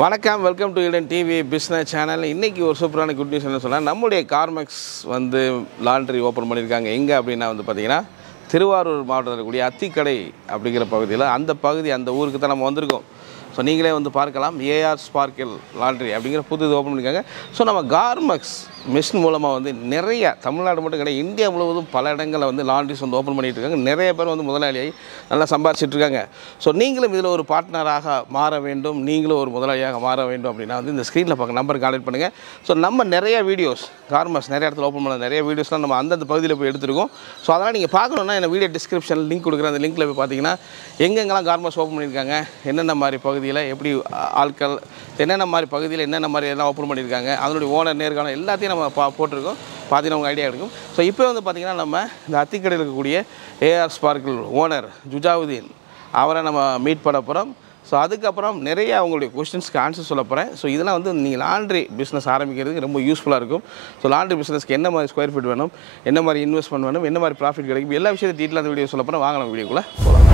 வணக்கம், welcome to Eden TV business channel. இன்றைக்கி ஒரு சூப்பரான குட் நியூஸ் என்ன சொன்னால், நம்முடைய கார்மெக்ஸ் வந்து லாண்ட்ரி ஓப்பன் பண்ணியிருக்காங்க. எங்கே அப்படின்னா வந்து பார்த்திங்கன்னா திருவாரூர் மாவட்டத்தில் இருக்கக்கூடிய அத்திக்கடை அப்படிங்கிற பகுதியில், அந்த ஊருக்கு தான் நம்ம வந்திருக்கோம். ஸோ நீங்களே வந்து பார்க்கலாம், ஏஆர் ஸ்பார்க்கிள் லாண்ட்ரி அப்படிங்கிற புது இது ஓப்பன் பண்ணியிருக்காங்க. ஸோ நம்ம கார்மெக்ஸ் மிஷின் மூலமாக வந்து நிறைய தமிழ்நாடு மட்டும் கிடையாது, இந்தியா முழுவதும் பல இடங்களில் வந்து லாண்ட்ரிஸ் வந்து ஓப்பன் பண்ணிகிட்டு இருக்காங்க. நிறைய பேர் வந்து முதலாளியாகி நல்லா சம்பாதிச்சிட்ருக்காங்க. ஸோ நீங்களும் இதில் ஒரு பார்ட்னராக மாற வேண்டும், நீங்களும் ஒரு முதலாளியாக மாற வேண்டும் அப்படின்னா வந்து இந்த ஸ்க்ரீனில் பார்க்க நம்பருக்கு கான்டெக்ட் பண்ணுங்கள். ஸோ நம்ம நிறைய வீடியோஸ் கார்மெக்ஸ் நிறைய இடத்துல ஓப்பன் பண்ண நிறைய வீடியோஸ்லாம் நம்ம அந்தந்த பகுதியில் போய் எடுத்துருக்கோம். ஸோ அதனால் நீங்கள் பார்க்கணுன்னா என்ன வீடியோ டிஸ்கிரிப்ஷனில் லிங்க் கொடுக்குறேன். அந்த லிங்க்கில் போய் பார்த்தீங்கன்னா எங்கெங்கெல்லாம் கார்மெக்ஸ் ஓப்பன் பண்ணியிருக்காங்க, என்னென்ன மாதிரி பகுதியில் எப்படி ஆட்கள், என்னென்ன மாதிரி பகுதியில் என்னென்ன மாதிரி எல்லாம் ஓப்பன் பண்ணியிருக்காங்க, அதனுடைய ஓனர் நேர்காணல் எல்லாத்தையும் நம்ம போட்டிருக்கோம். பார்த்தீங்கன்னா உங்கள் ஐடியா இருக்கும். ஸோ இப்போ வந்து பார்த்திங்கன்னா நம்ம இந்த அத்திக்கடையில் இருக்கக்கூடிய ஏஆர் ஸ்பார்க்கிள் ஓனர் ஜுஜாவுதீன் அவரை நம்ம மீட் பண்ண போகிறோம். ஸோ அதுக்கப்புறம் நிறைய அவங்களுடைய கொஸ்டின்ஸ்க்கு ஆன்சர் சொல்ல போகிறேன். ஸோ இதெல்லாம் வந்து நீங்கள் லாண்ட்ரி பிஸ்னஸ் ஆரம்பிக்கிறதுக்கு ரொம்ப யூஸ்ஃபுல்லாக இருக்கும். ஸோ லாண்ட்ரி பிஸ்னஸ்க்கு என்ன மாதிரி ஸ்கொயர் ஃபீட் வேணும், என்ன மாதிரி இன்வெஸ்ட்மெண்ட் வேணும், என்ன மாதிரி ப்ராஃபிட் கிடைக்கும், எல்லா விஷயத்தையும் டீட்டெயிலாக அந்த வீடியோ சொல்ல போகிறேன். வாங்க நம்ம வீடியோக்குள்ளே போகலாம்.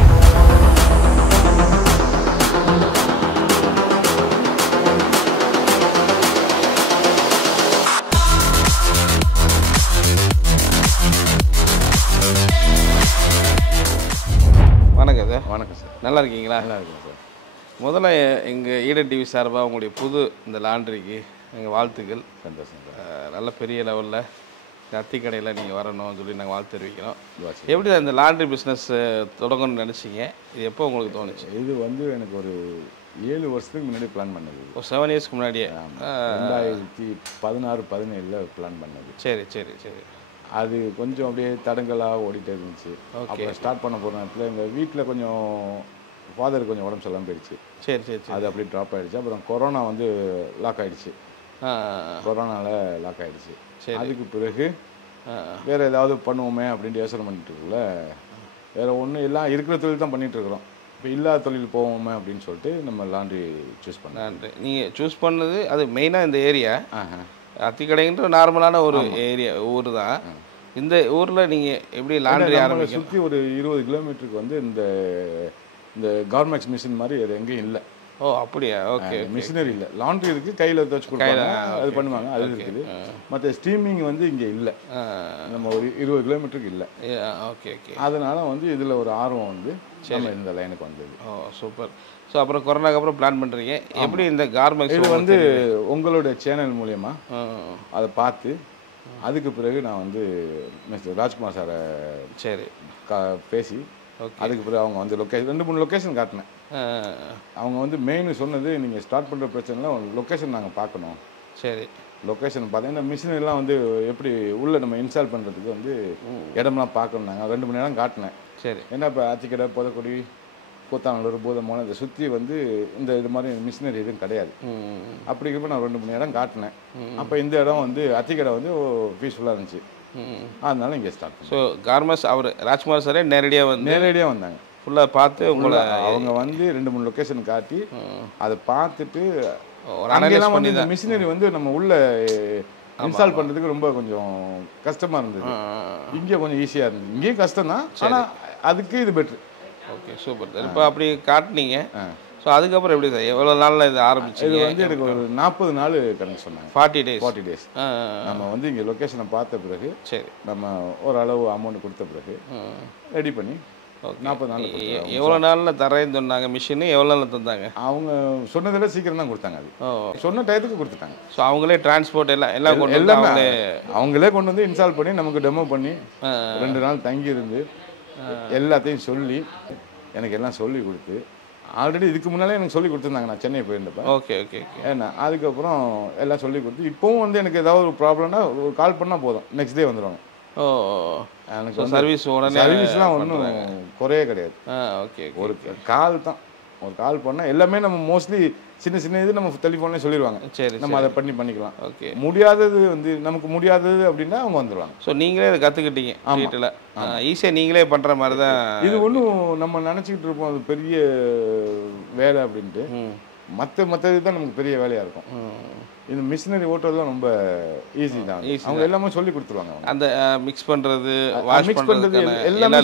வணக்கம் சார். வணக்கம் சார். நல்லா இருக்கீங்களா? நல்லா இருக்கேன் சார். முதல்ல எங்கள் ஈடன் டிவி சார்பாக உங்களுடைய புது இந்த லாண்ட்ரிக்கு எங்கள் வாழ்த்துக்கள். சந்தோஷம் சார். நல்ல பெரிய லெவலில் அத்திக்கடையில் நீங்கள் வரணும்னு சொல்லி நாங்கள் வாழ்த்து தெரிவிக்கிறோம். எப்படி தான் இந்த லாண்ட்ரி பிஸ்னஸ் தொடங்கணும்னு நினச்சிங்க? இது எப்போ உங்களுக்கு தோணுச்சு? இது வந்து எனக்கு ஒரு 7 வருஷத்துக்கு முன்னாடி பிளான் பண்ணது. ஒரு 7 இயர்ஸ்க்கு முன்னாடியே? 2016-17 பிளான் பண்ணது. சரி சரி சரி. அது கொஞ்சம் அப்படியே தடங்கலாக ஓடிட்டே இருந்துச்சு. அப்புறம் ஸ்டார்ட் பண்ண போகிற நேரத்தில் எங்கள் வீட்டில் கொஞ்சம் ஃபாதருக்கு கொஞ்சம் உடம்பு சரியில்லாமல் போயிடுச்சு. சரி சரி சரி. அது அப்படியே ட்ராப் ஆகிடுச்சு. அப்புறம் கொரோனா வந்து லாக் ஆகிடுச்சு. கொரோனாவில் லாக் ஆகிடுச்சு. அதுக்கு பிறகு வேறு ஏதாவது பண்ணுவோமே அப்படின்ட்டு யோசனை பண்ணிட்டு இருக்குல்ல, வேறு ஒன்றும் எல்லாம் இருக்கிற தொழில் தான் பண்ணிகிட்ருக்குறோம். இப்போ இல்லாத தொழில் போவோமே அப்படின்னு சொல்லிட்டு நம்ம லாண்ட்ரி சூஸ் பண்ணோம். லாண்ட்ரி நீங்கள் சூஸ் பண்ணது அது மெயினாக இந்த ஏரியா அத்திக்கடைன்ற நார்மலான ஒரு ஏரியா ஊர் தான். இந்த ஊரில் நீங்கள் எப்படி லாண்ட்ரி ஆரம்பிக்க சுற்றி ஒரு 20 கிலோமீட்டருக்கு வந்து இந்த கார்மெக்ஸ் மிஷின் மாதிரி வேறு எங்கேயும் இல்லை. ஓ அப்படியா? ஓகே. மிஷினரி இல்லை, லாண்ட்ரி இருக்குது, கையில் துவச்சி கொடுப்பாங்க, அது பண்ணுவாங்க, அது இருக்குது. மற்ற ஸ்டீமிங் வந்து இங்கே இல்லை, நம்ம ஒரு 20 கிலோமீட்டருக்கு இல்லை. Okay okay. அதனால வந்து இதில் ஒரு ஆர்வம் வந்து நம்ம இந்த லைனுக்கு வந்தது. ஓ சூப்பர். ஸோ அப்புறம் கொரோனாக்கு அப்புறம் பிளான் பண்ணுறீங்க. எப்படி இந்த கார்மெக்ஸ் இது வந்து உங்களுடைய சேனல் மூலயமா அதை பார்த்து அதுக்கு பிறகு நான் வந்து மிஸ்டர் ராஜ்குமார் சாரை சரி பேசி அதுக்கு பிறகு அவங்க வந்து 2-3 லொக்கேஷன் காட்டினேன். அவங்க வந்து மெயின் சொன்னது, நீங்கள் ஸ்டார்ட் பண்ணுற பிரச்சனைலாம் லொக்கேஷன் நாங்கள் பார்க்கணும். சரி. லொக்கேஷன் பார்த்தீங்கன்னா மிஷினரிலாம் வந்து எப்படி உள்ளே நம்ம இன்ஸ்டால் பண்ணுறதுக்கு வந்து இடம்லாம் பார்க்கணும். நாங்கள் 2 மணி நேரம் காட்டினேன். சரி. ஏன்னா இப்போ அத்திக்கடை, புதக்குடி, கூத்தாநல்லூர், பூதமோன இதை சுற்றி வந்து இது மாதிரி மிஷினரி எதுவும் கிடையாது. அப்படிங்கிறப்ப நான் 2 மணி நேரம் காட்டினேன். அப்போ இந்த இடம் வந்து அத்திக்கடை வந்து பீஸ்ஃபுல்லாக இருந்துச்சு. அதனால இங்கே ஸ்டார்ட் பண்ணேன். ஸோ கார்மெக்ஸ் அவர் ராஜ்குமார் சாரே நேரடியாக வந்தாங்க. ஃபுல்லாக பார்த்து உங்களை அவங்க வந்து 2-3 லொக்கேஷன் காட்டி அதை பார்த்துட்டு அங்கெல்லாம் வந்து இந்த மிஷினரி வந்து நம்ம உள்ள இன்ஸ்டால் பண்ணுறதுக்கு ரொம்ப கொஞ்சம் கஷ்டமாக இருந்தது. இங்கே கொஞ்சம் ஈஸியாக இருந்தது. இங்கேயும் கஷ்டம் தான், ஆனால் அதுக்கு இது பெட்ரு. Okay super. இப்போ அப்படி காட்டினீங்க. ஸோ அதுக்கப்புறம் எப்படி சார், எவ்வளோ நாளில் இது ஆரம்பிச்சு? இது வந்து எனக்கு ஒரு 40 நாள் கணக்கு சொன்னாங்க. 40 டேஸ். நம்ம வந்து இங்கே லொக்கேஷனை பார்த்த பிறகு, சரி, நம்ம ஓரளவு அமௌண்ட் கொடுத்த பிறகு ரெடி பண்ணி 40 நாள். எவ்வளோ நாளில் தரேன்னு சொன்னாங்க மிஷினு? எவ்வளோ நாளில் தந்தாங்க? அவங்க சொன்னதை விட சீக்கிரம் தான் கொடுத்தாங்க. அது சொன்ன டயத்துக்கு கொடுத்துட்டாங்க. ஸோ அவங்களே டிரான்ஸ்போர்ட் எல்லாம் கொண்டு அவங்களே கொண்டு வந்து இன்ஸ்டால் பண்ணி நமக்கு டெமோ பண்ணி 2 நாள் தங்கி இருந்து எல்லாத்தையும் சொல்லி எனக்கு எல்லாம் சொல்லி கொடுத்து, ஆல்ரெடி இதுக்கு முன்னாலே எனக்கு சொல்லி கொடுத்துருந்தாங்க. நான் சென்னை போயிருந்தப்ப. Okay okay okay. ஏன்னா அதுக்கப்புறம் எல்லாம் சொல்லி கொடுத்து, இப்போவும் வந்து எனக்கு ஏதாவது ஒரு ப்ராப்ளம்னா ஒரு கால் பண்ணால் போதும், நெக்ஸ்ட் டே வந்துடுவாங்க. ஓ எனக்கு சர்வீஸ் உடனே சர்வீஸ்லாம் ஒன்றும் குறையே கிடையாது. ஓகே. ஒரு கால் தான், ஒரு கால் பண்ணால் எல்லாமே நம்ம மோஸ்ட்லி சின்ன இது நம்ம டெலிஃபோன்லேயே சொல்லிடுவாங்க. சரி, நம்ம அதை பண்ணிக்கலாம். ஓகே. முடியாதது வந்து நமக்கு முடியாதது அப்படின்னா அவங்க வந்துடுவாங்க. ஸோ நீங்களே அதை கற்றுக்கிட்டீங்க வீட்டில் ஈஸியாக நீங்களே பண்ணுற மாதிரி தான். இது ஒன்றும் நம்ம நினச்சிக்கிட்டு இருப்போம் அது பெரிய வேலை அப்படின்ட்டு. மற்ற இதுதான் நமக்கு பெரிய வேலையாக இருக்கும். இந்த மிஷினரி ஓட்டுறதுலாம் ரொம்ப ஈஸி தான். அவங்க எல்லாமே சொல்லி கொடுத்துருவாங்க. அந்த மிக்ஸ் பண்ணுறது, வாஷ் மிக்ஸ் பண்ணுறது எல்லாமே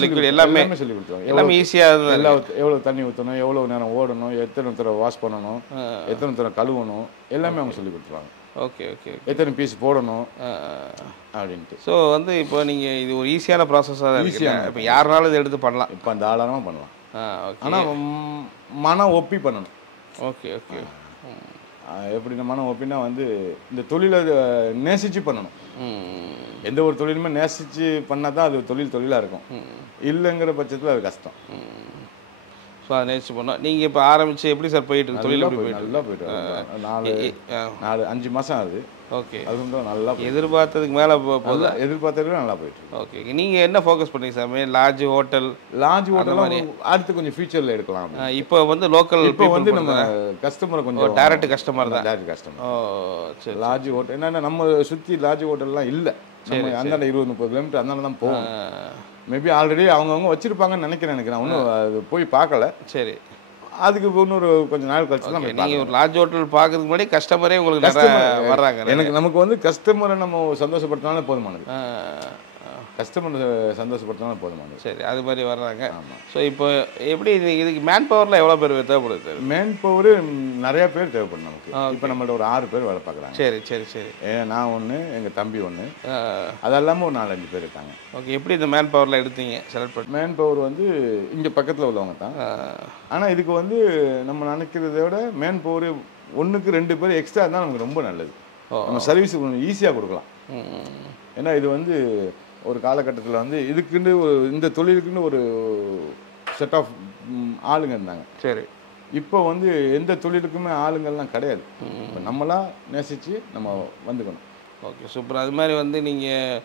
சொல்லி கொடுத்துருவாங்க. எல்லாமே ஈஸியாக எவ்வளோ தண்ணி ஊற்றணும், எவ்வளோ நேரம் ஓடணும், எத்தனை தடவை வாஷ் பண்ணணும், எத்தனை தடவை கழுவணும், எல்லாமே அவங்க சொல்லி கொடுத்துருவாங்க. Okay okay. எத்தனை பீஸ் போடணும் அப்படின்ட்டு. ஸோ வந்து இப்போ நீங்கள் இது ஒரு ஈஸியான ப்ராசஸாக தான் ஈஸியான. இப்போ யாருனாலும் இதை எடுத்து பண்ணலாம். இப்போ தாராளமாக பண்ணலாம். ஓகே. ஆனால் மனம் ஒப்பி பண்ணணும். Okay okay. எப்படின்னா மனம் ஒப்பின்னா வந்து இந்த தொழிலை நேசித்து பண்ணணும். எந்த ஒரு தொழிலுமே நேசித்து பண்ணால் தான் அது தொழிலாக இருக்கும். இல்லைங்கிற பட்சத்தில் அது கஷ்டம். ஸோ அதை நேசிச்சு பண்ணோம். நீங்கள் இப்போ ஆரம்பித்து எப்படி சார் போயிட்டு இருக்கு தொழில்? நல்லா போயிட்டு 4-5 மாதம் ஆகுது. ஓகே. அதுவும் நல்லா எதிர்பார்த்ததுக்கு மேலே போகுது. எதிர்பார்த்ததுக்கு நல்லா போயிட்டு. ஓகே. நீங்கள் என்ன ஃபோக்கஸ் பண்ணீங்க சார்? லாட்ஜ் ஹோட்டல் அடுத்து கொஞ்சம் ஃபியூச்சரில் எடுக்கலாம். இப்போ வந்து லோக்கல் இப்போ வந்து நம்ம கஸ்டமரை கொஞ்சம் டைரக்ட் கஸ்டமர் தான். Direct customer. சரி. லாட்ஜ் ஹோட்டல் என்னென்னா நம்ம சுற்றி லாட்ஜ் ஹோட்டல்லாம் இல்லை. நம்ம அந்தாண்ட 20-30 கிலோமீட்டர் அந்தாண்ட தான் போவோம். மேபி ஆல்ரெடி அவங்கவுங்க வச்சுருப்பாங்கன்னு நினைக்கிறேன். ஒன்றும் அது போய் பார்க்கல. சரி. அதுக்கு இன்னொரு கொஞ்சம் நாள் கழிச்சு தான் நீங்கள் ஒரு லாட்ஜ் ஹோட்டல் பார்க்கறதுக்கு முன்னாடி கஸ்டமரே உங்களுக்கு வர்றாங்க. நமக்கு வந்து கஸ்டமரை நம்ம சந்தோஷப்படுத்தினாலே போதுமானது. கஸ்டமர் சந்தோஷப்படுத்தினாலும் போதுமானது. சரி, அது மாதிரி வர்றாங்க. ஸோ இப்போ எப்படி இதுக்கு மேன் பவரில் எவ்வளோ பேர் தேவைப்படுது? மேன் பவர் நிறையா பேர் தேவைப்படும் நமக்கு. இப்போ நம்மள்ட்ட ஒரு 6 பேர் வேலை பார்க்குறாங்க. சரி சரி சரி. நான் ஒன்று, எங்கள் தம்பி ஒன்று, அது இல்லாமல் ஒரு 4-5 பேர் இருக்காங்க. ஓகே. எப்படி இந்த மேன் பவரில் எடுத்தீங்க செலக்ட் பண்ணி? மேன் பவர் வந்து இங்கே பக்கத்தில் உள்ளவங்க தான். ஆனால் இதுக்கு வந்து நம்ம நினைக்கிறத விட மேன் பவர் 1-2 பேர் எக்ஸ்ட்ரா இருந்தால் நமக்கு ரொம்ப நல்லது. நம்ம சர்வீஸ் கொஞ்சம் ஈஸியாக கொடுக்கலாம். ஏன்னா இது வந்து ஒரு காலகட்டத்தில் வந்து இதுக்குன்னு இந்த தொழிலுக்குன்னு ஒரு செட் ஆஃப் ஆளுங்க இருந்தாங்க. சரி. இப்போ வந்து எந்த தொழிலுக்குமே ஆளுங்கள்லாம் கிடையாது. இப்போ நம்மளாம் நேசித்து நம்ம வந்துக்கணும். Okay, super. அது மாதிரி வந்து நீங்கள்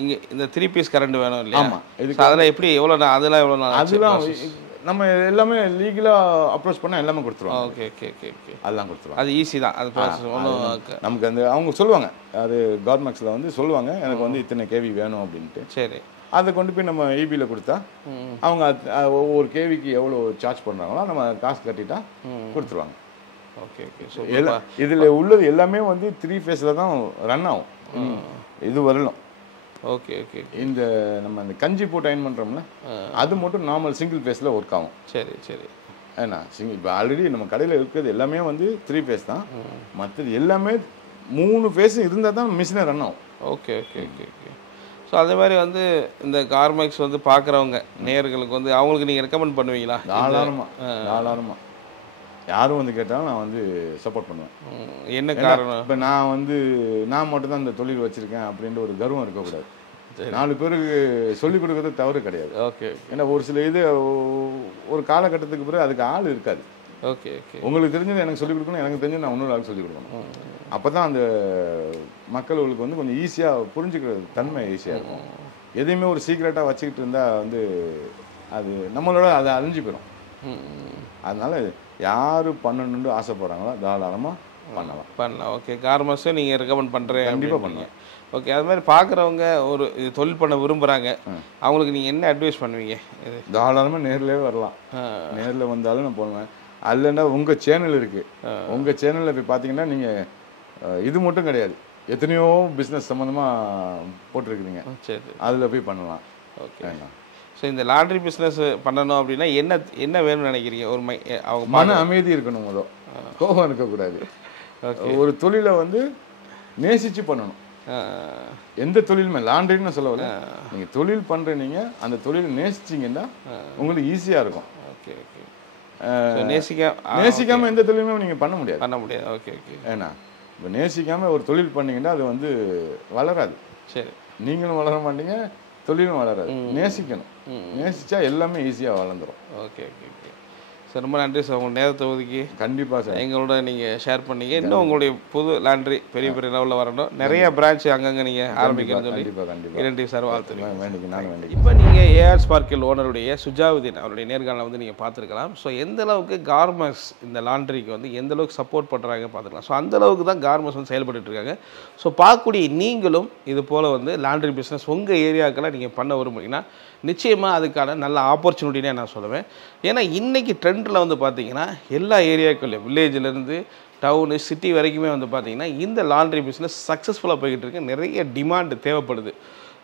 இங்கே இந்த 3 பீஸ் கரண்ட் வேணும் இல்லையா? ஆமாம். இதுக்கு அதெல்லாம் எப்படி எவ்வளோ அதெல்லாம் எவ்வளோ நாள்? அதெல்லாம் நம்ம எல்லாமே லீகலாக அப்ரோச் பண்ணால் எல்லாமே கொடுத்துருவோம். Okay okay okay okay. அதெல்லாம் கொடுத்துருவோம். அது ஈஸி தான். அது நமக்கு அந்த அவங்க சொல்லுவாங்க, அது கவர்மெண்ட்ஸில் வந்து சொல்லுவாங்க எனக்கு வந்து இத்தனை கேவி வேணும் அப்படின்ட்டு. சரி. அதை கொண்டு போய் நம்ம ஈபியில் கொடுத்தா அவங்க ஒவ்வொரு கேவிக்கு எவ்வளோ சார்ஜ் பண்ணுறாங்களோ நம்ம காசு கட்டிட்டா கொடுத்துருவாங்க. Okay okay. ஸோ இதில் உள்ளது எல்லாமே வந்து 3 ஃபேஸில் தான் ரன் ஆகும் இது வரலாம். Okay okay. இந்த நம்ம அந்த கஞ்சி போட்டு அயன் பண்ணுறோம்ல, அது மட்டும் நார்மல் சிங்கிள் ஃபேஸில் ஒர்க் ஆகும். சரி சரி. ஏன்னா இப்போ ஆல்ரெடி நம்ம கடையில் இருக்கிறது எல்லாமே வந்து 3 ஃபேஸ் தான். மற்றது எல்லாமே 3 ஃபேஸ் இருந்தால் தான் மிஷினை ரன் ஆகும். Okay okay okay okay. So அதே மாதிரி வந்து இந்த கார்மெக்ஸ் வந்து பார்க்குறவங்க நேயர்களுக்கு வந்து அவங்களுக்கு நீங்கள் ரெக்கமெண்ட் பண்ணுவீங்களா? தாராளமாக யாரும் வந்து கேட்டாலும் நான் வந்து சப்போர்ட் பண்ணுவேன். என்ன காரணம்? இப்போ நான் மட்டும்தான் இந்த தொழில் வச்சுருக்கேன் அப்படின்ற ஒரு கர்வம் இருக்கக்கூடாது. 4 பேருக்கு சொல்லிக் கொடுக்கறது தவறு கிடையாது. ஓகே. ஏன்னா ஒரு சில இது ஒரு காலகட்டத்துக்கு பிறகு அதுக்கு ஆள் இருக்காது. Okay okay. உங்களுக்கு தெரிஞ்சது எனக்கு சொல்லிக் கொடுக்கணும், எனக்கு தெரிஞ்சது நான் இன்னொரு ஆளுக்கு சொல்லிக் கொடுக்கணும். அப்போ தான் அந்த மக்களுக்கு வந்து கொஞ்சம் ஈஸியாக புரிஞ்சுக்கிறது தன்மை ஈஸியாக இருக்கும். எதையுமே ஒரு சீக்ரெட்டாக வச்சுக்கிட்டு இருந்தால் வந்து அது நம்மளோட அதை அழிஞ்சு போயிடும். அதனால் யார் பண்ணணுன்னு ஆசைப்படுறாங்களோ தாராளமாக பண்ணலாம். ஓகே. கார்மெண்ட்ஸும் நீங்கள் ரெக்கமெண்ட் பண்ணுறேன்? கண்டிப்பாக பண்ணுவேன். ஓகே. அது மாதிரி பார்க்குறவங்க ஒரு இது தொழில் பண்ண விரும்புகிறாங்க, அவங்களுக்கு நீங்கள் என்ன அட்வைஸ் பண்ணுவீங்க? தாராளமாக நேர்லேயே வரலாம். நேரில் வந்தாலும் நான் போடுவேன். இல்லைன்னா உங்கள் சேனல் இருக்குது, உங்கள் சேனலில் போய் பார்த்தீங்கன்னா நீங்கள் இது மட்டும் கிடையாது, எத்தனையோ பிஸ்னஸ் சம்மந்தமாக போட்டிருக்குறீங்க. சரி, அதில் போய் பண்ணலாம். ஓகே. ஸோ இந்த லாண்ட்ரி பிஸ்னஸ் பண்ணணும் அப்படின்னா என்ன வேணும்னு நினைக்கிறீங்க? ஒரு அவங்க மன அமைதி இருக்கணும், முதல் கோபம் இருக்கக்கூடாது. ஒரு தொழிலை வந்து நேசித்து பண்ணணும். எந்த தொழிலுமே லாண்ட்ரின்னு சொல்லவில்லை, நீங்கள் தொழில் பண்ணுற நீங்கள் அந்த தொழிலை நேசிச்சிங்கன்னா உங்களுக்கு ஈஸியாக இருக்கும். Okay okay. நேசிக்காமல் எந்த தொழிலுமே நீங்கள் பண்ண முடியாது. Okay okay. ஏன்னா இப்போ நேசிக்காமல் ஒரு தொழில் பண்ணிங்கன்னா அது வந்து வளராது. சரி. நீங்களும் வளர மாட்டீங்க, தொழிலும் வளராது. நேசிக்கணும். நேசிச்சா எல்லாமே ஈஸியாக வளர்ந்துடும். Okay okay okay sir. ரொம்ப நன்றி சார், உங்கள் நேரத்தை ஒதுக்கி. கண்டிப்பாக சார் எங்களோட நீங்கள் ஷேர் பண்ணீங்க. இன்னும் உங்களுடைய புது லாண்ட்ரி பெரிய பெரிய லெவலில் வரணும், நிறைய பிரான்ச் அங்கங்கே நீங்கள் ஆரம்பிக்கணும்னு சொல்லி இரண்டு சார் வாழ்த்துறேன். இப்போ நீங்கள் ஏஆர் ஸ்பார்க்கில் ஓனருடைய சுஜாவுதீன் அவருடைய நேர்காணலை வந்து நீங்கள் பார்த்துருக்கலாம். ஸோ எந்த அளவுக்கு கார்மெண்ட்ஸ் இந்த லாண்ட்ரிக்கு வந்து எந்த அளவுக்கு சப்போர்ட் பண்ணுறாங்க பார்த்துக்கலாம். ஸோ அந்த அளவுக்கு தான் கார்மெண்ட்ஸ் வந்து செயல்பட்டு இருக்காங்க. ஸோ பார்க்கக்கூடிய நீங்களும் இது போல் வந்து லாண்ட்ரி பிஸ்னஸ் உங்கள் ஏரியாக்கெல்லாம் நீங்கள் பண்ண விரும்புகிறீங்கன்னா நிச்சயமாக அதுக்கான நல்ல ஆப்பர்ச்சுனிட்டினே நான் சொல்லுவேன். ஏன்னா இன்றைக்கி ட்ரெண்டில் வந்து பார்த்திங்கன்னா எல்லா ஏரியாக்கள்லையும் வில்லேஜிலேருந்து டவுனு சிட்டி வரைக்குமே வந்து பார்த்திங்கன்னா இந்த லாண்ட்ரி பிஸ்னஸ் சக்ஸஸ்ஃபுல்லாக போய்கிட்டு இருக்கு. நிறைய டிமாண்டு தேவைப்படுது.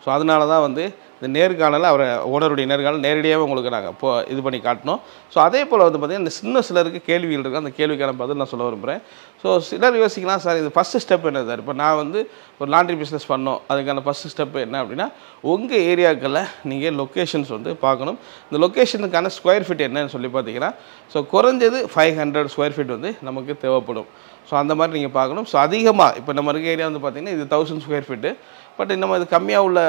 ஸோ அதனால தான் வந்து இந்த நேர்காணலில் அவரை ஓனருடைய நேர்காணல் நேரடியாகவே உங்களுக்கு நாங்கள் இப்போ இது பண்ணி காட்டினோம். ஸோ அதே போல் வந்து பார்த்திங்கன்னா இந்த சின்ன சிலருக்கு கேள்விகள் இருக்குது. அந்த கேள்விக்கான பதில் நான் சொல்ல விரும்புகிறேன். ஸோ சிலர் யோசிக்கலாம், சார் இது ஃபஸ்ட்டு ஸ்டெப் என்ன சார்? இப்போ நான் வந்து ஒரு லாண்ட்ரி பிஸ்னஸ் பண்ணோம், அதுக்கான ஃபஸ்ட்டு ஸ்டெப் என்ன அப்படின்னா உங்கள் ஏரியாக்களில் நீங்கள் லொக்கேஷன்ஸ் வந்து பார்க்கணும். இந்த லொக்கேஷனுக்கான ஸ்கொயர் ஃபீட் என்னன்னு சொல்லி பார்த்தீங்கன்னா ஸோ குறைஞ்சது 500 ஸ்கொயர் ஃபீட் வந்து நமக்கு தேவைப்படும். ஸோ அந்த மாதிரி நீங்கள் பார்க்கணும். ஸோ அதிகமாக இப்போ நம்ம இருக்க ஏரியா வந்து பார்த்திங்கன்னா இது 1000 ஸ்கொயர் ஃபீட்டு. பட் நம்ம இது கம்மியாக உள்ள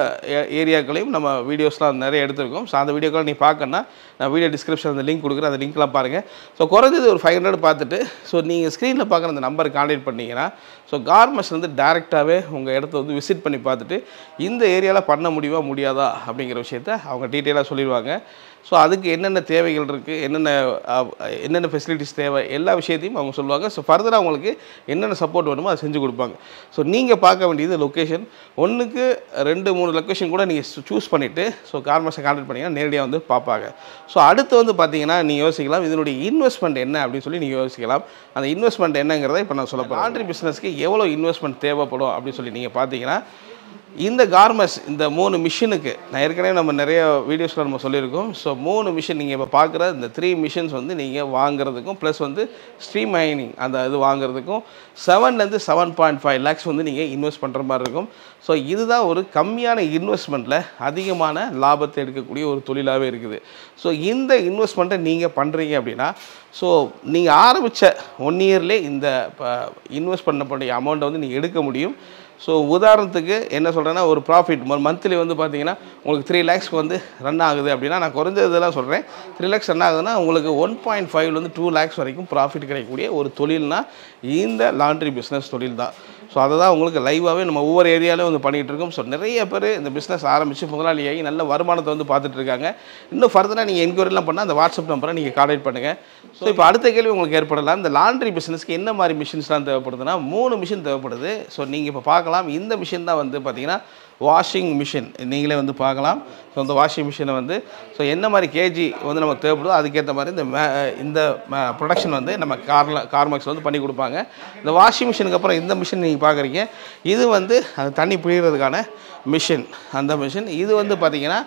ஏரியாக்களையும் நம்ம வீடியோஸ்லாம் நிறைய எடுத்திருக்கோம். ஸோ அந்த வீடியோக்கெலாம் நீ பார்க்கணுன்னா நான் வீடியோ டிஸ்கிரிப்ஷன் அந்த லிங்க் கொடுக்குறேன், அந்த லிங்க்லாம் பாருங்கள். ஸோ குறைஞ்சது ஒரு 500 பார்த்துட்டு ஸோ நீங்கள் ஸ்க்ரீனில் பார்க்குற அந்த நம்பருக்கு கான்டாக்ட் பண்ணிங்கன்னா ஸோ கார்மெண்ட்ஸ்லேருந்து டேரெக்டாகவே உங்கள் இடத்த வந்து விசிட் பண்ணி பார்த்துட்டு இந்த ஏரியாவில் பண்ண முடியுமா முடியாதா அப்படிங்கிற விஷயத்த அவங்க டீட்டெயிலாக சொல்லிடுவாங்க. ஸோ அதுக்கு என்னென்ன தேவைகள் இருக்குது, என்னென்ன ஃபெசிலிட்டிஸ் தேவை, எல்லா விஷயத்தையும் அவங்க சொல்லுவாங்க. ஸோ ஃபர்தராக அவங்களுக்கு என்னென்ன சப்போர்ட் வேணுமோ அதை செஞ்சு கொடுப்பாங்க. ஸோ நீங்கள் பார்க்க வேண்டியது லொக்கேஷன். 1க்கு 2, 3 லொக்கேஷன் கூட நீங்கள் சூஸ் பண்ணிவிட்டு ஸோ கார்மெண்ட்ஸை கான்டாக்ட் பண்ணிங்கன்னா நேரடியாக வந்து பார்ப்பாங்க. ஸோ அடுத்து வந்து பார்த்தீங்கன்னா நீங்கள் யோசிக்கலாம் இதனுடைய இன்வெஸ்ட்மெண்ட் என்ன அப்படின்னு சொல்லி நீங்கள் யோசிக்கலாம். அந்த இன்வெஸ்ட்மெண்ட் என்னங்கிறத இப்போ நான் சொல்ல போகிறேன். லாண்ட்ரி பிஸ்னஸ்க்கு எவ்வளோ இன்வெஸ்ட்மெண்ட் தேவைப்படும் அப்படின்னு சொல்லி நீங்கள் பார்த்தீங்கன்னா இந்த கார்மெண்ட்ஸ் இந்த 3 மிஷினுக்கு நான் ஏற்கனவே நம்ம நிறைய வீடியோஸில் நம்ம சொல்லியிருக்கோம். ஸோ 3 மிஷின் நீங்கள் இப்போ பார்க்குற இந்த 3 மிஷின்ஸ் வந்து நீங்கள் வாங்குறதுக்கும் ப்ளஸ் வந்து ஸ்ட்ரீம் மைனிங் அந்த இது வாங்குறதுக்கும் 7லேருந்து 7.5 lakhs வந்து நீங்கள் இன்வெஸ்ட் பண்ணுற மாதிரி இருக்கும். ஸோ இதுதான் ஒரு கம்மியான இன்வெஸ்ட்மெண்ட்டில் அதிகமான லாபத்தை எடுக்கக்கூடிய ஒரு தொழிலாகவே இருக்குது. ஸோ இந்த இன்வெஸ்ட்மெண்ட்டை நீங்கள் பண்ணுறீங்க அப்படின்னா ஸோ நீங்கள் ஆரம்பித்த 1 இயர்லேயே இந்த இன்வெஸ்ட் பண்ணக்கூடிய அமௌண்ட்டை வந்து நீங்கள் எடுக்க முடியும். ஸோ உதாரணத்துக்கு என்ன சொல்கிறேன்னா ஒரு ப்ராஃபிட் மந்த்லி வந்து பார்த்தீங்கன்னா உங்களுக்கு 3 lakhs வந்து ரன் ஆகுது அப்படின்னா நான் குறைஞ்சதெல்லாம் சொல்கிறேன். 3 lakhs ரன் ஆகுதுன்னா உங்களுக்கு 1.5லேருந்து 2 lakhs வரைக்கும் ப்ராஃபிட் கிடைக்கக்கூடிய ஒரு தொழில்னா இந்த லாண்ட்ரி பிஸ்னஸ் தொழில் தான். ஸோ அதை தான் உங்களுக்கு லைவாகவே நம்ம ஒவ்வொரு ஏரியாவிலும் வந்து பண்ணிகிட்டு இருக்கோம். ஸோ நிறைய பேர் இந்த பிஸ்னஸ் ஆரம்பித்து முதலாளியாகி நல்ல வருமானத்தை வந்து பார்த்துட்டு இருக்காங்க. இன்னும் ஃபர்தராக நீங்கள் என்கொயரிலாம் பண்ணால் அந்த வாட்ஸ்அப் நம்பரை நீங்கள் கான்டாக்ட் பண்ணுங்கள். ஸோ இப்போ அடுத்த கேள்வி உங்களுக்கு ஏற்படலாம், இந்த லாண்ட்ரி பிஸ்னஸ்க்கு என்ன மாதிரி மிஷின்ஸ்லாம் தேவைப்படுதுன்னா 3 மிஷின் தேவைப்படுது. ஸோ நீங்கள் இப்போ பார்க்கலாம் இந்த மிஷின் தான் வந்து பார்த்தீங்கன்னா வாஷிங் மிஷின். நீங்களே வந்து பார்க்கலாம். ஸோ இந்த வாஷிங் மிஷினை வந்து ஸோ என்ன மாதிரி கேஜி வந்து நமக்கு தேவைப்படுதோ அதுக்கேற்ற மாதிரி இந்த ப்ரொடக்ஷன் வந்து நம்ம கார்மெக்ஸ் வந்து பண்ணி கொடுப்பாங்க. இந்த வாஷிங் மிஷினுக்கு அப்புறம் இந்த மிஷின் நீங்கள் பார்க்குறீங்க இது வந்து அந்த தண்ணி புழிகிறதுக்கான மிஷின். அந்த மிஷின் இது வந்து பார்த்திங்கன்னா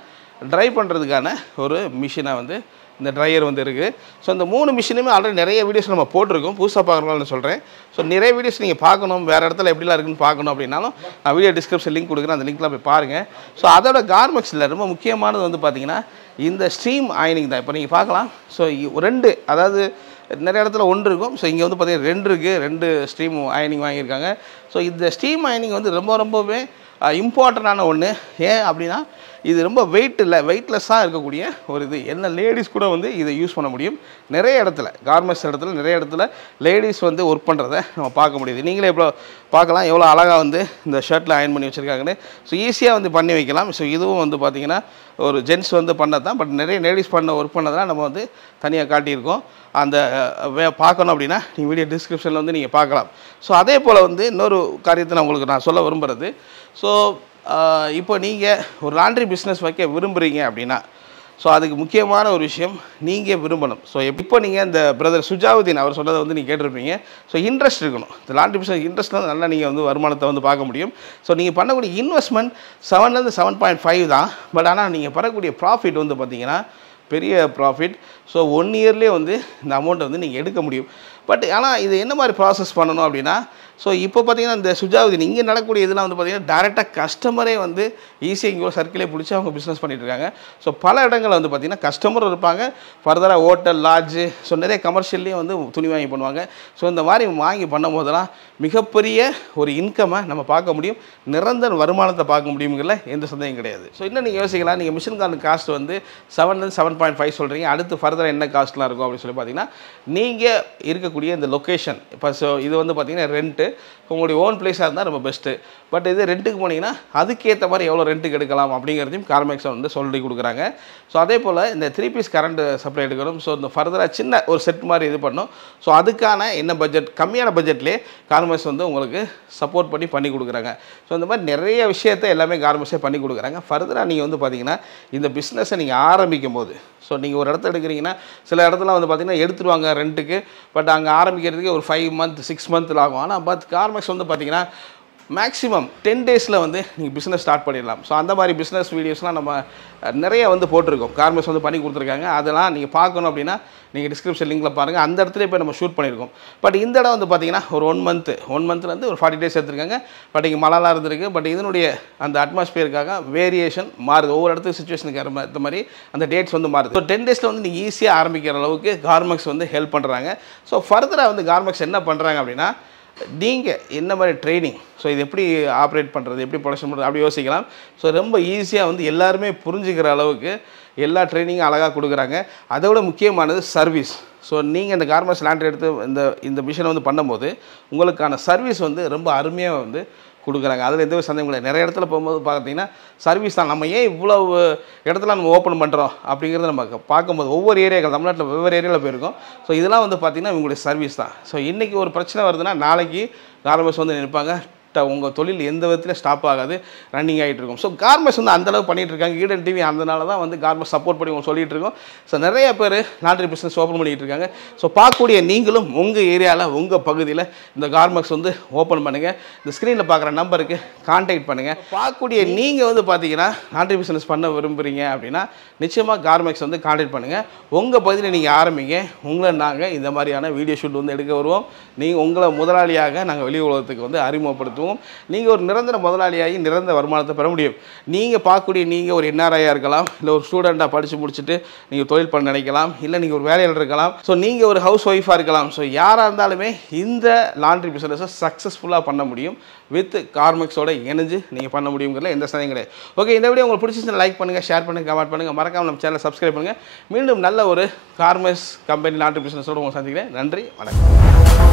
ட்ரை பண்ணுறதுக்கான ஒரு மிஷினாக வந்து இந்த ட்ரையர் வந்து இருக்குது. ஸோ இந்த 3 மிஷினுமே ஆல்ரெடி நிறைய வீடியோஸ் நம்ம போட்டிருக்கோம். புதுசாக பார்க்குறவங்கன்னு சொல்கிறேன். ஸோ நிறைய வீடியோஸ் நீங்கள் பார்க்கணும், வேறு இடத்துல எப்படிலாம் இருக்குன்னு பார்க்கணும் அப்படின்னாலும் நான் வீடியோ டிஸ்கிரிப்ஷன் லிங்க் கொடுக்குறேன், அந்த லிங்க்லாம் போய் பாருங்கள். ஸோ அதோட கார்மெக்ஸில் ரொம்ப முக்கியமானது வந்து பார்த்திங்கன்னா இந்த ஸ்ட்ரீம் அயனிங் தான். இப்போ நீங்கள் பார்க்கலாம். ஸோ 2 அதாவது நிறைய இடத்துல 1 இருக்கும். ஸோ இங்கே வந்து பார்த்திங்கன்னா 2 இருக்குது. 2 ஸ்ட்ரீம் அயனிங் வாங்கியிருக்காங்க. ஸோ இந்த ஸ்ட்ரீம் அயனிங் வந்து ரொம்பவே இம்பார்ட்டண்டான ஒன்று. ஏன் அப்படின்னா இது ரொம்ப வெயிட்லெஸ்ஸாக இருக்கக்கூடிய ஒரு இது. என்ன லேடிஸ் கூட வந்து இதை யூஸ் பண்ண முடியும். நிறைய இடத்துல கார்மெண்ட்ஸ் இடத்துல நிறைய இடத்துல லேடிஸ் வந்து ஒர்க் பண்ணுறதை நம்ம பார்க்க முடியுது. நீங்களே எவ்வளோ பார்க்கலாம் எவ்வளோ அழகாக வந்து இந்த ஷர்ட்டில் அயன் பண்ணி வச்சுருக்காங்கன்னு. ஸோ ஈஸியாக வந்து பண்ணி வைக்கலாம். ஸோ இதுவும் வந்து பார்த்திங்கன்னா ஒரு ஜென்ட்ஸ் வந்து பண்ணது தான். பட் நிறைய லேடிஸ் ஒர்க் பண்ணதெல்லாம் நம்ம வந்து தனியாக காட்டியிருக்கோம். அந்த பார்க்கணும் அப்படின்னா நீங்கள் வீடியோ டிஸ்கிரிப்ஷனில் வந்து நீங்கள் பார்க்கலாம். ஸோ அதே போல் வந்து இன்னொரு காரியத்தை நான் உங்களுக்கு சொல்ல விரும்புகிறது. ஸோ இப்போ நீங்கள் ஒரு லாண்ட்ரி பிஸ்னஸ் வைக்க விரும்புகிறீங்க அப்படின்னா ஸோ அதுக்கு முக்கியமான ஒரு விஷயம் நீங்கள் விரும்பணும். ஸோ இப்போ நீங்கள் இந்த பிரதர் சுஜாவுதீன் அவர் சொன்னதை வந்து நீங்கள் கேட்டிருப்பீங்க. ஸோ இன்ட்ரெஸ்ட் இருக்கணும். இந்த லாண்ட்ரி பிஸ்னஸ் இன்ட்ரெஸ்ட்லாம் நல்லா நீங்கள் வந்து வருமானத்தை வந்து பார்க்க முடியும். ஸோ நீங்கள் பண்ணக்கூடிய இன்வெஸ்ட்மெண்ட் 7லேருந்து 7.5 தான். பட் ஆனால் நீங்கள் பெறக்கூடிய ப்ராஃபிட் வந்து பார்த்திங்கன்னா பெரிய ப்ராஃபிட். ஸோ 1 இயர்லேயே வந்து இந்த அமௌண்ட்டை வந்து நீங்கள் எடுக்க முடியும். பட் ஆனால் இது என்ன மாதிரி ப்ராசஸ் பண்ணணும் அப்படின்னா ஸோ இப்போ பார்த்தீங்கன்னா இந்த சுஜாவுதீன் இங்கே நடக்கக்கூடிய இதெல்லாம் வந்து பார்த்திங்கன்னா டேரெக்டாக கஸ்டமரே வந்து ஈஸியாக இங்கே ஒரு சர்க்கிளே பிடிச்சி அவங்க பிஸ்னஸ் பண்ணிட்டு இருக்காங்க. ஸோ பல இடங்களில் வந்து பார்த்திங்கன்னா கஸ்டமரும் இருப்பாங்க, ஃபர்தராக ஹோட்டல் லாட்ஜு ஸோ நிறைய கமர்ஷியல்லையும் வந்து துணி வாங்கி பண்ணுவாங்க. ஸோ இந்த மாதிரி வாங்கி பண்ணும் போதெல்லாம் மிகப்பெரிய ஒரு இன்கம்மை நம்ம பார்க்க முடியும், நிரந்தர வருமானத்தை பார்க்க முடியுங்கிறதுல எந்த சந்தேகம் கிடையாது. ஸோ இன்னும் நீங்கள் யோசிக்கலாம், நீங்கள் மிஷின்கான காஸ்ட் வந்து 7லேருந்து 7.5 சொல்கிறீங்க, அடுத்து ஃபர்தராக என்ன காஸ்ட்லாம் இருக்கும் அப்படின்னு சொல்லி பார்த்தீங்கன்னா நீங்கள் இருக்கக்கூடிய இந்த லொக்கேஷன் இப்போ ஸோ இது வந்து பார்த்திங்கன்னா ரெண்ட்டு. உங்களுடைய ஓன் பிளேஸாக இருந்தால் ரொம்ப பெஸ்ட்டு. பட் இது ரெண்ட்டுக்கு போனீங்கன்னா அதுக்கேற்ற மாதிரி எவ்வளோ ரெண்ட்டுக்கு எடுக்கலாம் அப்படிங்கிறதையும் கார்மெக்ஸை வந்து சொல்லி கொடுக்குறாங்க. ஸோ அதே போல் இந்த 3 பீஸ் கரண்ட் சப்ளை எடுக்கணும். ஸோ இந்த ஃபர்தராக சின்ன ஒரு செட் மாதிரி இது பண்ணணும். ஸோ அதுக்கான என்ன பட்ஜெட், கம்மியான பட்ஜெட்லேயே கார்மெக்ஸ் வந்து உங்களுக்கு சப்போர்ட் பண்ணி கொடுக்குறாங்க. ஸோ இந்த மாதிரி நிறைய விஷயத்தை எல்லாமே கார்மெக்ஸே பண்ணி கொடுக்குறாங்க. ஃபர்தராக நீங்கள் வந்து பார்த்தீங்கன்னா இந்த பிஸ்னஸை நீங்கள் ஆரம்பிக்கும் போது, ஸோ நீங்கள் ஒரு இடத்த எடுக்கிறீங்கன்னா சில இடத்துல வந்து பார்த்தீங்கன்னா எடுத்துருவாங்க ரெண்ட்டுக்கு. பட் அங்கே ஆரம்பிக்கிறதுக்கு ஒரு 5 மந்த் 6 மந்த்தில் ஆகும். ஆனால் பட் கார்மெக்ஸ் வந்து பார்த்தீங்கன்னா மேக்ஸிமம் 10 டேஸில் வந்து நீங்கள் பிஸ்னஸ் ஸ்டார்ட் பண்ணிடலாம். ஸோ அந்த மாதிரி பிஸ்னஸ் வீடியோஸ்லாம் நம்ம நிறைய வந்து போட்டிருக்கோம். கார்மெக்ஸ் வந்து பண்ணி கொடுத்துருக்காங்க. அதெல்லாம் நீங்கள் பார்க்கணும் அப்படின்னா நீங்கள் டிஸ்கிரிப்ஷன் லிங்கில் பாருங்கள். அந்த இடத்துல போய் நம்ம ஷூட் பண்ணியிருக்கோம். பட் இந்த இடம் வந்து பார்த்தீங்கன்னா ஒரு 1 மந்த்லேருந்து ஒரு 40 டேஸ் எடுத்துருக்காங்க. பட் இங்கே மழைலாம் இருந்திருக்கு. பட் இதனுடைய அந்த அட்மாஸ்பியருக்காக வேரியேஷன் மாறுது. ஒவ்வொரு இடத்துக்கு சுச்சுவேஷனுக்கு ஏற்ற மாதிரி அந்த டேட்ஸ் வந்து மாறுது. ஸோ 10 டேஸில் வந்து நீங்கள் ஈஸியாக ஆரம்பிக்கிற அளவுக்கு கார்மெக்ஸ் வந்து ஹெல்ப் பண்ணுறாங்க. ஸோ ஃபர்தராக வந்து கார்மெக்ஸ் என்ன பண்ணுறாங்க அப்படின்னா, நீங்கள் என்ன மாதிரி ட்ரைனிங், ஸோ இது எப்படி ஆப்ரேட் பண்ணுறது, எப்படி ப்ரொடக்ஷன் பண்ணுறது அப்படி யோசிக்கலாம். ஸோ ரொம்ப ஈஸியாக வந்து எல்லாருமே புரிஞ்சுக்கிற அளவுக்கு எல்லா ட்ரைனிங்கும் அழகாக கொடுக்குறாங்க. அதை விட முக்கியமானது சர்வீஸ். ஸோ நீங்கள் இந்த கார்மெக்ஸ் லாண்ட்ரி எடுத்து இந்த மிஷினை வந்து பண்ணும்போது உங்களுக்கான சர்வீஸ் வந்து ரொம்ப அருமையாக வந்து கொடுக்குறாங்க. அதில் எந்த ஒரு சந்தேகம் இல்லை. நிறைய இடத்துல போகும்போது பார்த்தீங்கன்னா சர்வீஸ் தான். நம்ம ஏன் இவ்வளவு இடத்துல நம்ம ஓப்பன் பண்ணுறோம் அப்படிங்கிறத நம்ம பார்க்கும்போது ஒவ்வொரு ஏரியாக்கள் தமிழ்நாட்டில் வெவ்வேறு ஏரியாவில் போயிருக்கோம். ஸோ இதெல்லாம் வந்து பார்த்திங்கன்னா இவங்களுடைய சர்வீஸ் தான். ஸோ இன்றைக்கி ஒரு பிரச்சனை வருதுன்னா நாளைக்கு கார்மெக்ஸ் வந்து நிற்பாங்க. உங்கள் தொழில் எந்த விதத்தில் ஸ்டாப் ஆகாது, ரன்னிங் ஆகிட்டு இருக்கும். ஸோ கார்மெக்ஸ் வந்து அந்தளவு பண்ணிகிட்டு இருக்காங்க. ஈடன் டிவி அதனால தான் வந்து கார்மெக்ஸ் சப்போர்ட் பண்ணி சொல்லிகிட்டு இருக்கோம். ஸோ நிறைய பேர் லாண்ட்ரி பிஸ்னஸ் ஓப்பன் பண்ணிகிட்டு இருக்காங்க. ஸோ பார்க்கக்கூடிய நீங்களும் உங்கள் ஏரியாவில் உங்கள் பகுதியில் இந்த கார்மெக்ஸ் வந்து ஓப்பன் பண்ணுங்கள். இந்த ஸ்க்ரீனில் பார்க்குற நம்பருக்கு கான்டாக்ட் பண்ணுங்கள். பார்க்கக்கூடிய நீங்கள் வந்து பார்த்தீங்கன்னா லாண்ட்ரி பிஸ்னஸ் பண்ண விரும்புகிறீங்க அப்படின்னா நிச்சயமாக கார்மெக்ஸ் வந்து கான்டாக்ட் பண்ணுங்கள். உங்கள் பகுதியில் நீங்கள் ஆரம்பிங்க. உங்களை நாங்கள் இந்த மாதிரியான வீடியோ ஷூட் வந்து எடுக்க வருவோம். நீங்கள் உங்களை முதலாளியாக நாங்கள் வெளி உலகத்துக்கு வந்து அறிமுகப்படுத்துவோம். நீங்கள் ஒரு நிரந்தர முதலாளியாகி நிரந்தர வருமானத்தை பெற முடியும். நீங்கள் பார்க்கக்கூடிய நீங்கள் ஒரு என்ஆர்ஐயாக இருக்கலாம், இல்லை ஒரு ஸ்டூடெண்ட்டாக படித்து முடிச்சுட்டு நீங்கள் தொழில் பண்ண நினைக்கலாம், இல்லை நீங்கள் ஒரு வேலையில் இருக்கலாம், ஸோ நீங்கள் ஒரு ஹவுஸ் ஒய்ஃபாக இருக்கலாம். ஸோ யாராக இருந்தாலுமே இந்த லாண்ட்ரி பிஸ்னஸை சக்ஸஸ்ஃபுல்லாக பண்ண முடியும். வித் கார்மெக்ஸோட இணைஞ்சு நீங்கள் பண்ண முடியுங்கிறதுல எந்த சந்தேகம் கிடையாது. ஓகே, இந்த வீடியோ உங்களுக்கு பிடிச்சிருந்தா லைக் பண்ணுங்கள், ஷேர் பண்ணுங்கள், கமெண்ட் பண்ணுங்கள். மறக்காமல் நம்ம சேனலை சப்ஸ்கிரைப் பண்ணுங்கள். மீண்டும் நல்ல ஒரு கார்மெக்ஸ் கம்பெனி லாண்ட்ரி பிஸ்னஸோடு உங்களை சந்திக்கிறேன். நன்றி, வணக்கம்.